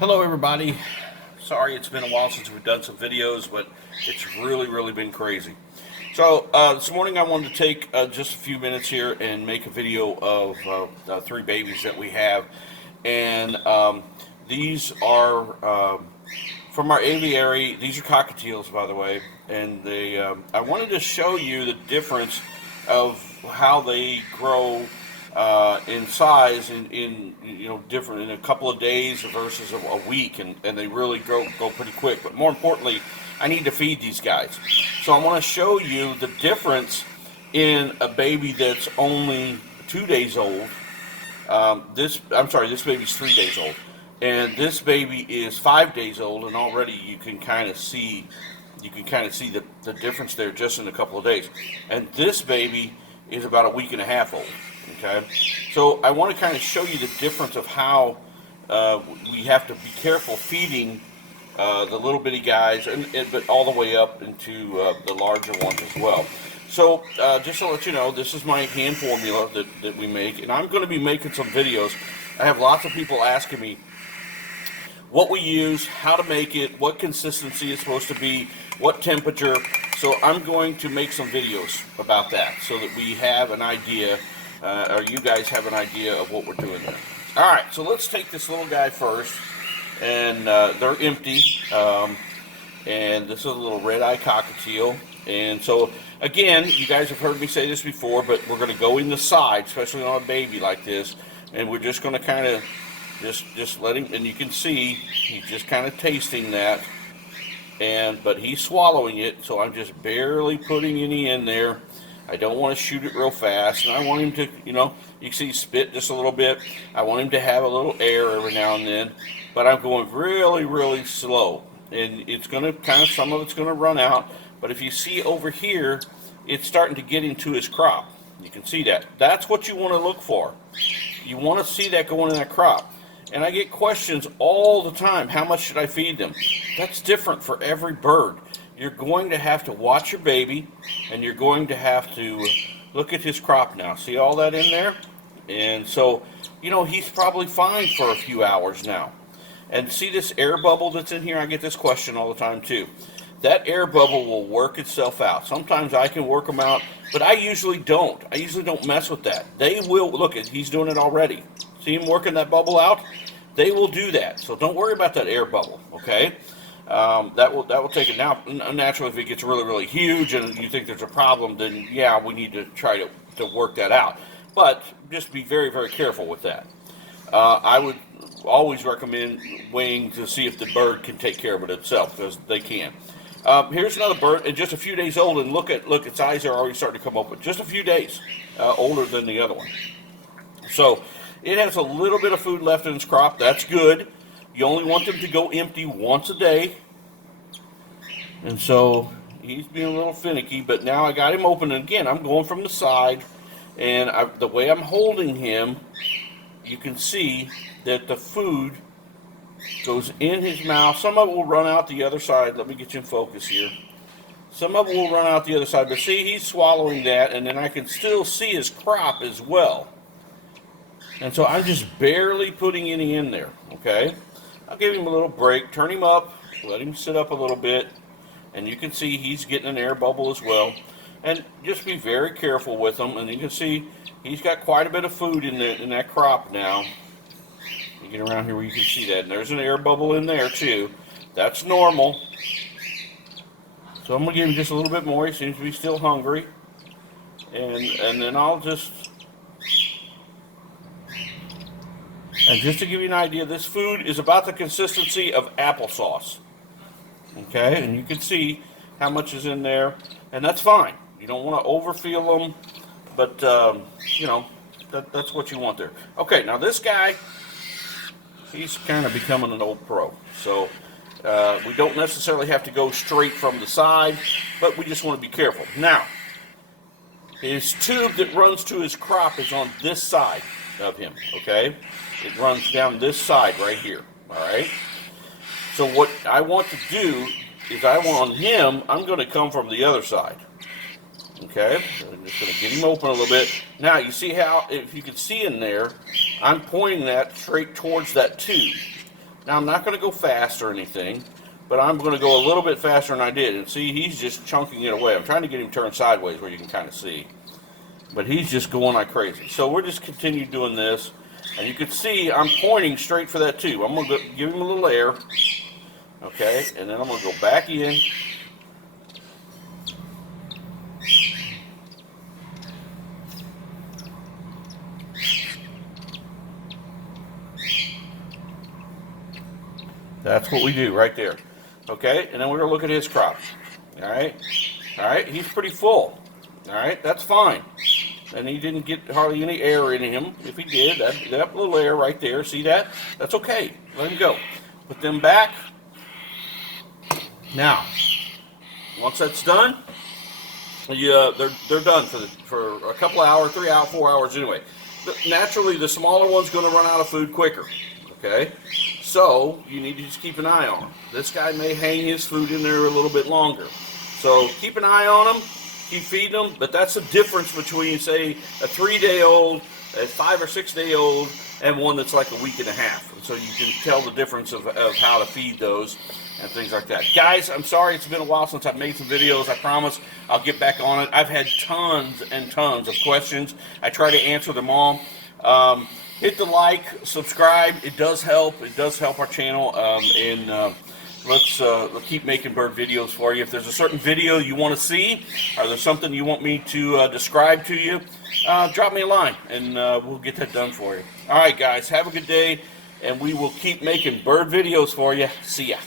Hello everybody. Sorry it's been a while since we've done some videos, but it's really been crazy. So this morning I wanted to take just a few minutes here and make a video of three babies that we have. And these are from our aviary. These are cockatiels, by the way. And I wanted to show you the difference of how they grow in size in different in a couple of days versus a week, and they really go pretty quick. But more importantly, I need to feed these guys, so I want to show you the difference in a baby that's only 2 days old. This baby's 3 days old, and this baby is 5 days old, and already you can kind of see the difference there just in a couple of days. And this baby is about a week and a half old. Okay, so I want to kind of show you the difference of how we have to be careful feeding the little bitty guys, but all the way up into the larger ones as well. So just to let you know, this is my hand formula that we make, and I'm going to be making some videos. I have lots of people asking me what we use, how to make it, what consistency it's supposed to be, what temperature. So I'm going to make some videos about that so that we have an idea. Or you guys have an idea of what we're doing there. Alright, so let's take this little guy first. And they're empty. And this is a little red-eye cockatiel. And so, again, you guys have heard me say this before, but we're going to go in the side, especially on a baby like this. And we're just going to kind of just let him, and you can see he's just kind of tasting that. But he's swallowing it, so I'm just barely putting any in there. I don't want to shoot it real fast, and I want him to, you can see spit just a little bit. I want him to have a little air every now and then, but I'm going really slow. And it's going to some of it's going to run out, but if you see over here, it's starting to get into his crop. You can see that. That's what you want to look for. You want to see that going in that crop. And I get questions all the time, how much should I feed them? That's different for every bird. You're going to have to watch your baby, and you're going to have to look at his crop now. See all that in there? And so, he's probably fine for a few hours now. And see this air bubble that's in here? I get this question all the time too. That air bubble will work itself out. Sometimes I can work them out, but I usually don't. I usually don't mess with that. They will, look, he's doing it already. See him working that bubble out? They will do that. So don't worry about that air bubble, okay? That will take it. Now, naturally, if it gets really huge and you think there's a problem, then yeah, we need to try to work that out. But just be very careful with that. I would always recommend weighing to see if the bird can take care of it itself, because they can. Here's another bird, and just a few days old, and look, its eyes are already starting to come open. Just a few days older than the other one. So it has a little bit of food left in its crop. That's good. You only want them to go empty once a day. And so he's being a little finicky, but now I got him open. And again, I'm going from the side, and the way I'm holding him, you can see that the food goes in his mouth. Some of it will run out the other side. Let me get you in focus here. Some of it will run out the other side, but see, he's swallowing that, and then I can still see his crop as well. And so I'm just barely putting any in there, okay? I'll give him a little break, turn him up, let him sit up a little bit, and you can see he's getting an air bubble as well. And just be very careful with him, and you can see he's got quite a bit of food in that crop now. You get around here where you can see that, and there's an air bubble in there too. That's normal. So I'm going to give him just a little bit more. He seems to be still hungry. And then I'll just... And just to give you an idea, this food is about the consistency of applesauce. Okay, and you can see how much is in there, and that's fine. You don't want to overfill them, but that's what you want there. Okay, now this guy, he's kind of becoming an old pro. So we don't necessarily have to go straight from the side, but we just want to be careful. Now, his tube that runs to his crop is on this side of him, okay? It runs down this side right here, all right? So what I want to do is I'm going to come from the other side, okay? So I'm just going to get him open a little bit. Now, you see how, if you can see in there, I'm pointing that straight towards that tube. Now I'm not going to go fast or anything, but I'm going to go a little bit faster than I did. And see, he's just chunking it away. I'm trying to get him turned sideways where you can kind of see. But he's just going like crazy. So we'll just continue doing this. And you can see I'm pointing straight for that tube. I'm going to give him a little air. Okay, and then I'm going to go back in. That's what we do right there. Okay, and then we're going to look at his crop. All right, he's pretty full. All right, that's fine. And he didn't get hardly any air in him. If he did, that little air right there, see that? That's okay. Let him go. Put them back. Now, once that's done, they're done for a couple of hours, 3 hours, 4 hours anyway. Naturally, the smaller one's going to run out of food quicker. Okay, so you need to just keep an eye on him. This guy may hang his food in there a little bit longer. So keep an eye on him. Keep feeding them, but that's the difference between, say, a 3-day-old, a 5 or 6-day-old, and one that's like a week and a half. And so you can tell the difference of how to feed those and things like that. Guys, I'm sorry it's been a while since I've made some videos. I promise I'll get back on it. I've had tons and tons of questions. I try to answer them all. Hit the like, subscribe. It does help. It does help our channel. Let's keep making bird videos for you. If there's a certain video you want to see, or there's something you want me to describe to you, drop me a line, and we'll get that done for you. All right, guys, have a good day, and we will keep making bird videos for you. See ya.